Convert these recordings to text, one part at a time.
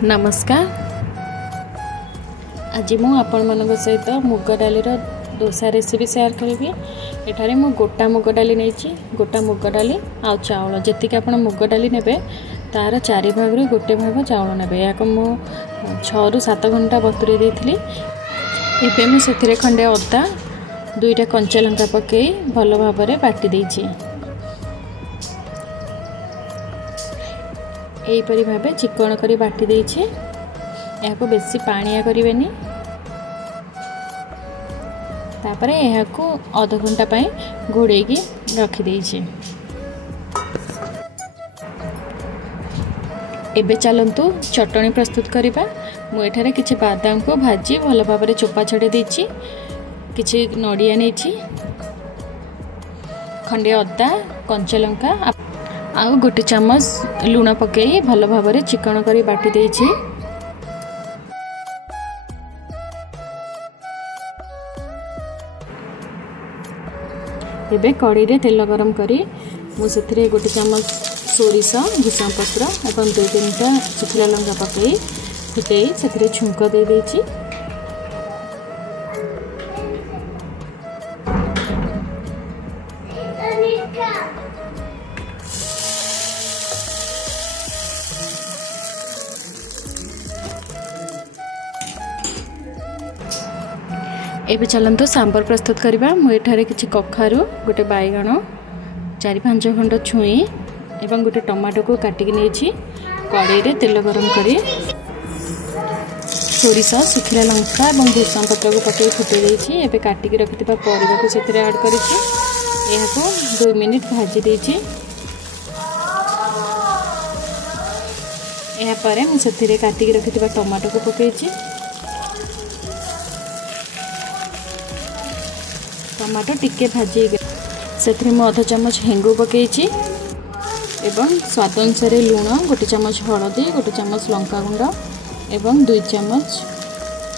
नमस्कार। आज मु आपण मान सहित मुग डाली डोसा रेसिपी शेयर करी। एठारे मु गोटा मुग डाली नहीं, गोटा मुग डाली आ चाउल जी आप मुग डाली ने तार 4 भाग रू गोटे भाग चाउल ने या मु 6 ରୁ 7 घंटा बतुरे देती। एबे मु से खंडे अदा 2टा कंचा लंका पकई भल भाव में बाटी देछि। यहीपरी भाव चिकन करी बाटी देछि। या बेसी पानिया करेनि। तापर यह आधा घंटा घोड़े रखिदे। एबे चलतु चटनी प्रस्तुत करवा। मुझे किसी बादाम को भाजी भल भाव में चोपा छड़े देछि। किछि नड़िया नहीं, खंडे अदा कंचा लंका आउ गोटे चम्मच लुण पकई भल भाव में चिकन करी बाटी देछि। एबे कड़ी रे तेल गरम करी मुझे गोटे चम्मच सोरिष भूषण पत्र और 2-3टा सुखला लंका पकई फुटे से छुंक दे देछि। एबे चलंतु सांबर प्रस्तुत करवा। मुझे किसी कखारू गोटे बैगण 4-5 खंड छुई एवं गोटे टमाटो को काटिक नहीं कड़े रे तेल गरम करी सोरिष सुखिला लंका और भूषण पत्र को पकई फुटे देछि। एबे काटिक रखिथिबा परिबा को सेतरे ऐड करिछि। एहाको 2 मिनिट भाजी देछि। एहा परे मु सेतरे काटिक रखिथिबा टमाटो को पकईछि। टमाटो टिके भाजी से आधा चामच हेंगु पकईछि एवं स्वाद अनुसार लुण, गोटे चामच हलदी, गोटे चामच लंका गुंड एवं 2 चामच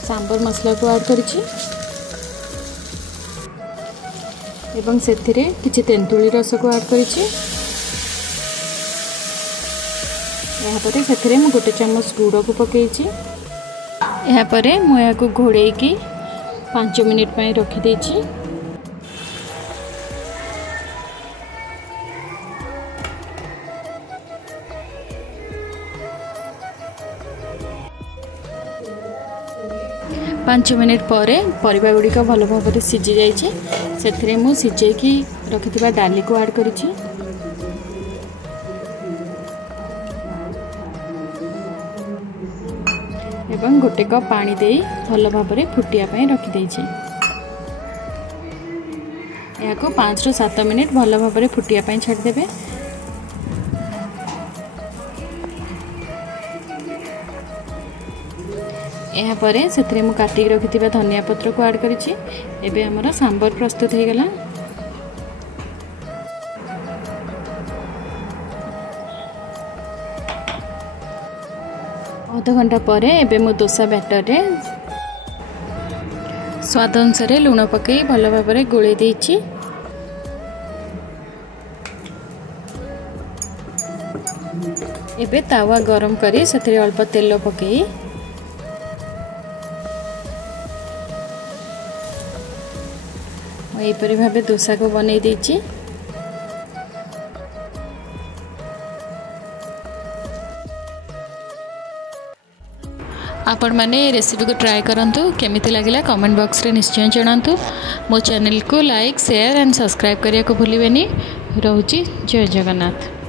सांबर मसला को ऐड करिछि। एवं सेथिरे किछि तेंतुली रस को ऐड करिछि। यहाँ परे सेथिरे मु गोटे चामच गुड़ को पकईछि। यहाँ परे मु याको घोड़े की 5 मिनिट पई रखि देछि। पाँच मिनिट पर परिबा गुड़िक भल भाव में सीझी जाइए। से मु सिझेकी रखिथिबा डाली को ऐड करिछि। एवं गोटे कप पानी दे भल भाव में फुटिया रखी देछि। याको 5 ରୁ 7 मिनिट भल भाव में फुटिया छाड़देवे। यहाँ पर से मु काटिक रखिथिबा धनिया पत्र को ऐड करिछि। एबे हमर सांबर प्रस्तुत हो गला। आधा घंटा पर एबे मु डोसा बैटर रे स्वाद अनुसार लुण पकई भल भाव में गोले देछि। एबे तावा गरम करी से अल्प तेल पकई यहीपरी भाव डोसा को बन देछि। आपण माने रेसिपी को ट्राई करंतु। केमिति लागिला कमेंट बॉक्स रे निश्चय जणांतु। मो चैनल को लाइक शेयर एंड सब्सक्राइब करिया को भूलिबेनी। रहउची जय जगन्नाथ।